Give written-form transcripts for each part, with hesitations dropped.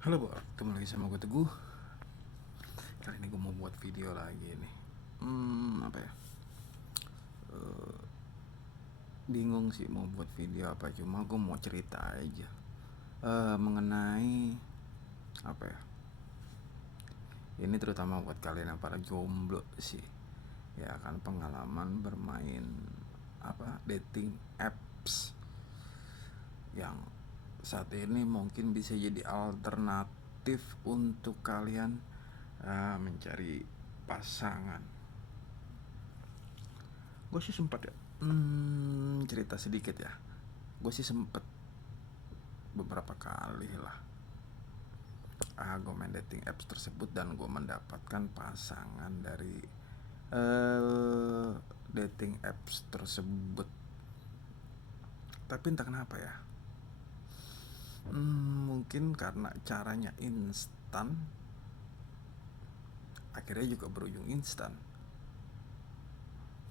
Halo Bo, ketemu lagi sama gue Teguh. Kali ini gue mau buat video lagi nih. Apa ya? Bingung sih mau buat video apa. Cuma gue mau cerita aja. Mengenai apa ya? Ini terutama buat kalian yang para jomblo sih. Ya kan pengalaman bermain dating apps yang saat ini mungkin bisa jadi alternatif untuk kalian mencari pasangan. Gue sih sempat ya cerita sedikit ya. Gue sih sempet beberapa kali lah gue main dating apps tersebut dan gue mendapatkan pasangan dari dating apps tersebut. Tapi entah kenapa ya, mungkin karena caranya instan, akhirnya juga berujung instan.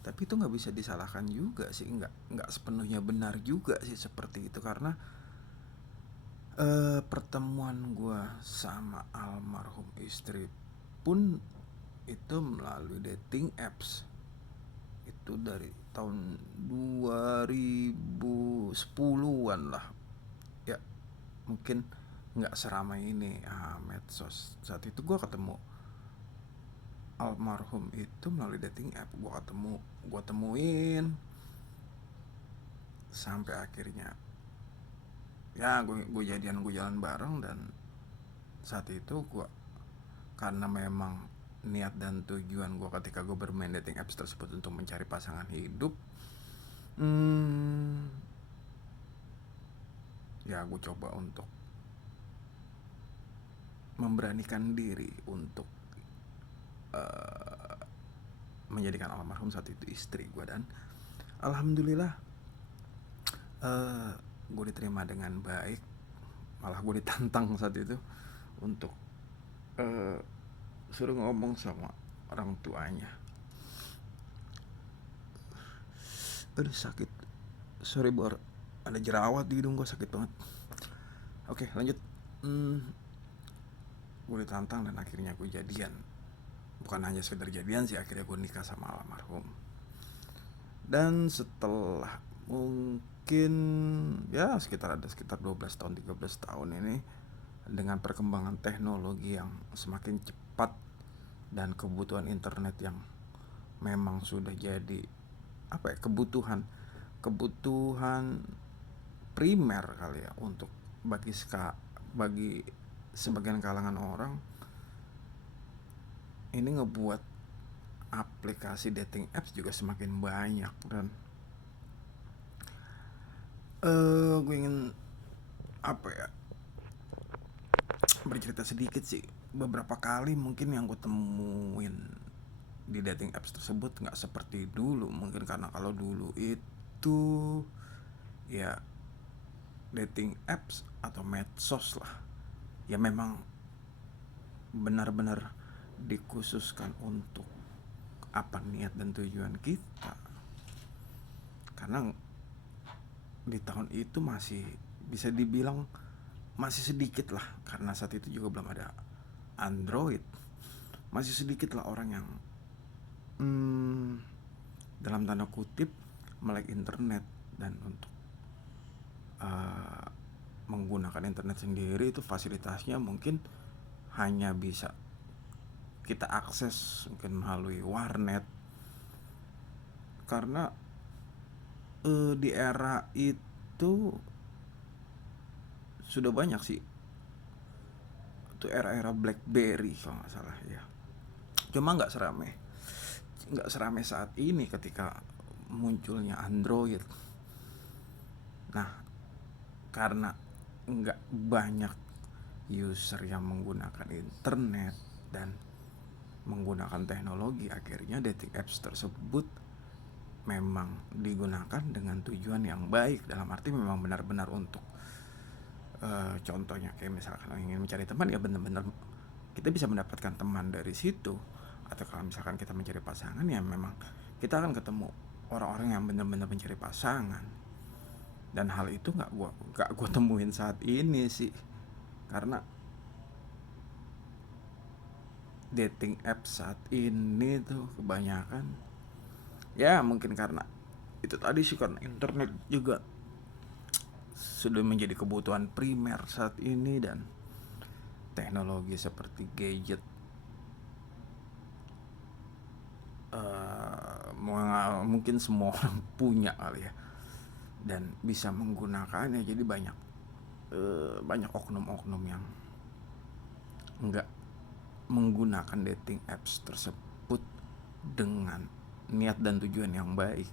Tapi itu nggak bisa disalahkan juga sih, nggak sepenuhnya benar juga sih seperti itu, karena pertemuan gue sama almarhum istri pun itu melalui dating apps. Itu dari tahun 2010-an lah. Ya, mungkin nggak seramai ini medsos. Saat itu gue ketemu almarhum itu melalui dating app. Gue temuin sampai akhirnya ya gue jalan bareng. Dan saat itu gue, karena memang niat dan tujuan gue ketika gue bermain dating apps tersebut untuk mencari pasangan hidup, ya gue coba untuk memberanikan diri untuk menjadikan almarhum saat itu istri gue. Dan alhamdulillah gue diterima dengan baik. Malah gue ditantang saat itu untuk suruh ngomong sama orang tuanya. Aduh sakit, sorry Bor, ada jerawat di hidung gue, sakit banget. Oke lanjut. Gue ditantang dan akhirnya gue jadian. Bukan hanya sekedar jadian sih, akhirnya gue nikah sama almarhum. Dan setelah mungkin ya sekitar 12 tahun 13 tahun ini, dengan perkembangan teknologi yang semakin cepat dan kebutuhan internet yang memang sudah jadi kebutuhan primer kali ya untuk bagi sebagian kalangan orang, ini ngebuat aplikasi dating apps juga semakin banyak. Dan gue ingin bercerita sedikit sih. Beberapa kali mungkin yang gue temuin di dating apps tersebut nggak seperti dulu. Mungkin karena kalau dulu itu ya dating apps atau medsos lah, ya memang benar-benar dikhususkan untuk niat dan tujuan kita. Karena di tahun itu masih bisa dibilang masih sedikit lah, karena saat itu juga belum ada Android. Masih sedikit lah orang yang dalam tanda kutip melek internet. Dan untuk menggunakan internet sendiri itu fasilitasnya mungkin hanya bisa kita akses mungkin melalui warnet. Karena di era itu sudah banyak sih, itu era-era BlackBerry kalau nggak salah ya. Cuma nggak serame saat ini ketika munculnya Android. Nah, karena nggak banyak user yang menggunakan internet dan menggunakan teknologi, akhirnya dating apps tersebut memang digunakan dengan tujuan yang baik. Dalam arti memang benar-benar untuk contohnya kayak misalkan ingin mencari teman, ya benar-benar kita bisa mendapatkan teman dari situ. Atau kalau misalkan kita mencari pasangan, ya memang kita akan ketemu orang-orang yang benar-benar mencari pasangan. Dan hal itu nggak gua temuin saat ini sih, karena dating apps saat ini tuh kebanyakan, ya mungkin karena itu tadi sih, karena internet juga sudah menjadi kebutuhan primer saat ini, dan teknologi seperti gadget mungkin semua orang punya kali ya, dan bisa menggunakannya. Jadi banyak oknum-oknum yang nggak menggunakan dating apps tersebut dengan niat dan tujuan yang baik.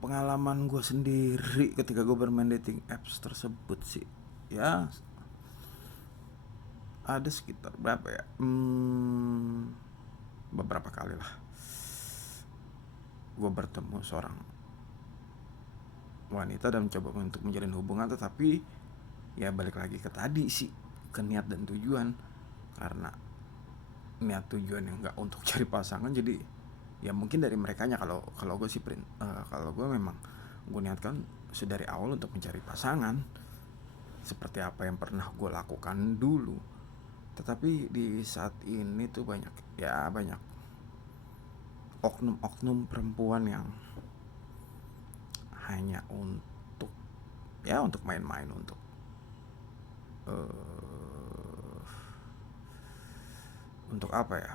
Pengalaman gue sendiri ketika gue bermain dating apps tersebut sih, ya ada sekitar berapa ya, beberapa kali lah gue bertemu seorang wanita dan mencoba untuk menjalin hubungan, tetapi ya balik lagi ke tadi sih, ke niat dan tujuan. Karena niat tujuan yang nggak untuk cari pasangan, jadi ya mungkin dari merekanya. Kalau gue sih kalau gue memang gue niatkan sedari awal untuk mencari pasangan, seperti apa yang pernah gue lakukan dulu. Tetapi di saat ini tuh banyak oknum-oknum perempuan yang hanya untuk main-main, untuk apa ya,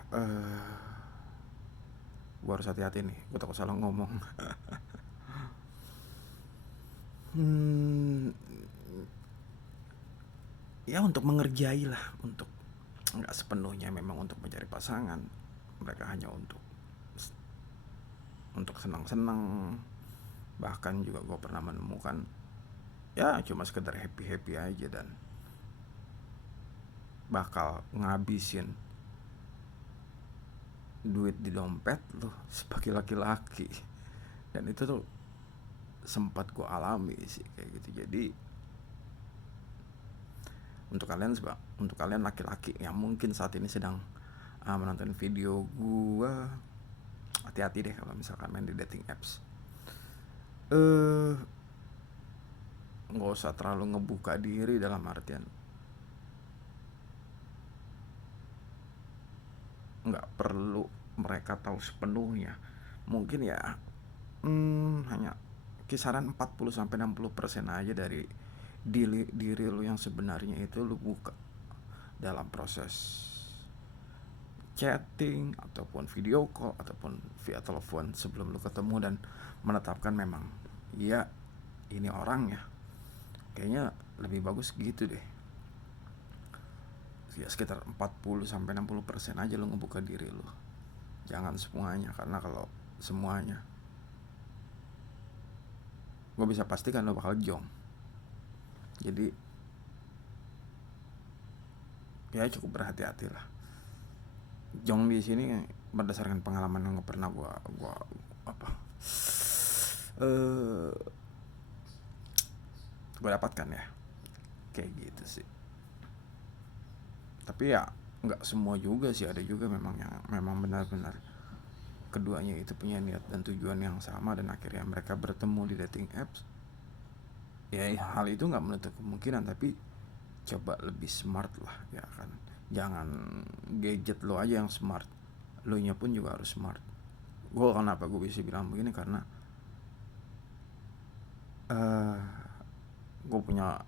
gue harus hati-hati nih, gue takut salah ngomong. hmm, ya untuk mengerjai lah, nggak sepenuhnya memang untuk mencari pasangan. Mereka hanya untuk senang-senang. Bahkan juga gue pernah menemukan ya cuma sekedar happy aja, dan bakal ngabisin duit di dompet lo sebagai laki-laki. Dan itu tuh sempat gue alami sih kayak gitu. Jadi untuk kalian laki-laki yang mungkin saat ini sedang menonton video gue, hati-hati deh kalau misalkan main di dating apps. Nggak usah terlalu ngebuka diri, dalam artian nggak perlu mereka tahu sepenuhnya. Mungkin ya hanya kisaran 40-60% aja dari diri lu yang sebenarnya itu lu buka dalam proses chatting ataupun video call ataupun via telepon, sebelum lu ketemu dan menetapkan memang iya ini orang ya. Kayaknya lebih bagus gitu deh, ya sekitar 40-60% aja lu ngebuka diri lu. Jangan semuanya, karena kalau semuanya gue bisa pastikan lo bakal jong. Jadi ya cukup berhati-hati lah. Jong di sini berdasarkan pengalaman yang pernah gue apa gue dapatkan ya, kayak gitu sih. Tapi ya nggak semua juga sih, ada juga memang yang memang benar-benar keduanya itu punya niat dan tujuan yang sama, dan akhirnya mereka bertemu di dating apps. Ya hal itu nggak menutup kemungkinan, tapi coba lebih smart lah ya kan. Jangan gadget lo aja yang smart, lo nya pun juga harus smart. Kenapa gue bisa bilang begini, karena gue punya,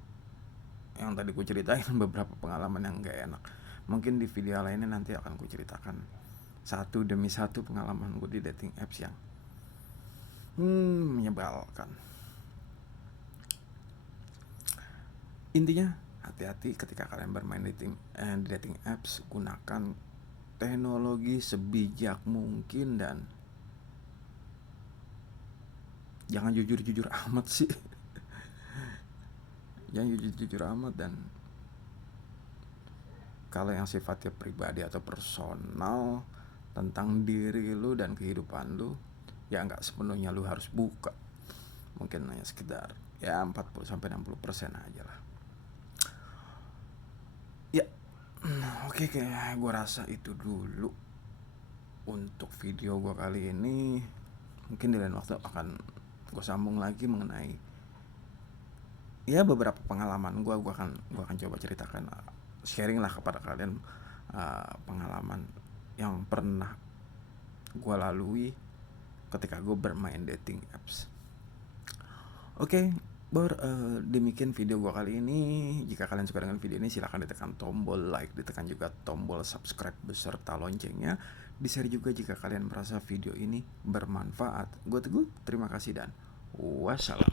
yang tadi gue ceritain, beberapa pengalaman yang gak enak. Mungkin di video lainnya nanti akan gue ceritakan satu demi satu pengalaman gue di dating apps yang menyebalkan. Intinya hati-hati ketika kalian bermain di dating apps. Gunakan teknologi sebijak mungkin, dan jangan jujur-jujur amat sih. Jangan jujur-jujur amat. Dan kalau yang sifatnya pribadi atau personal tentang diri lu dan kehidupan lu, ya nggak sepenuhnya lu harus buka. Mungkin hanya sekedar ya 40-60% aja lah. Ya oke, kayak gue rasa itu dulu untuk video gue kali ini. Mungkin di lain waktu akan gue sambung lagi mengenai ya beberapa pengalaman gue akan coba ceritakan sharing lah kepada kalian pengalaman yang pernah gue lalui ketika gue bermain dating apps. Oke, demikian video gue kali ini. Jika kalian suka dengan video ini, silahkan ditekan tombol like, ditekan juga tombol subscribe beserta loncengnya. Di-share juga jika kalian merasa video ini bermanfaat. Gue Teguh, terima kasih dan wassalam.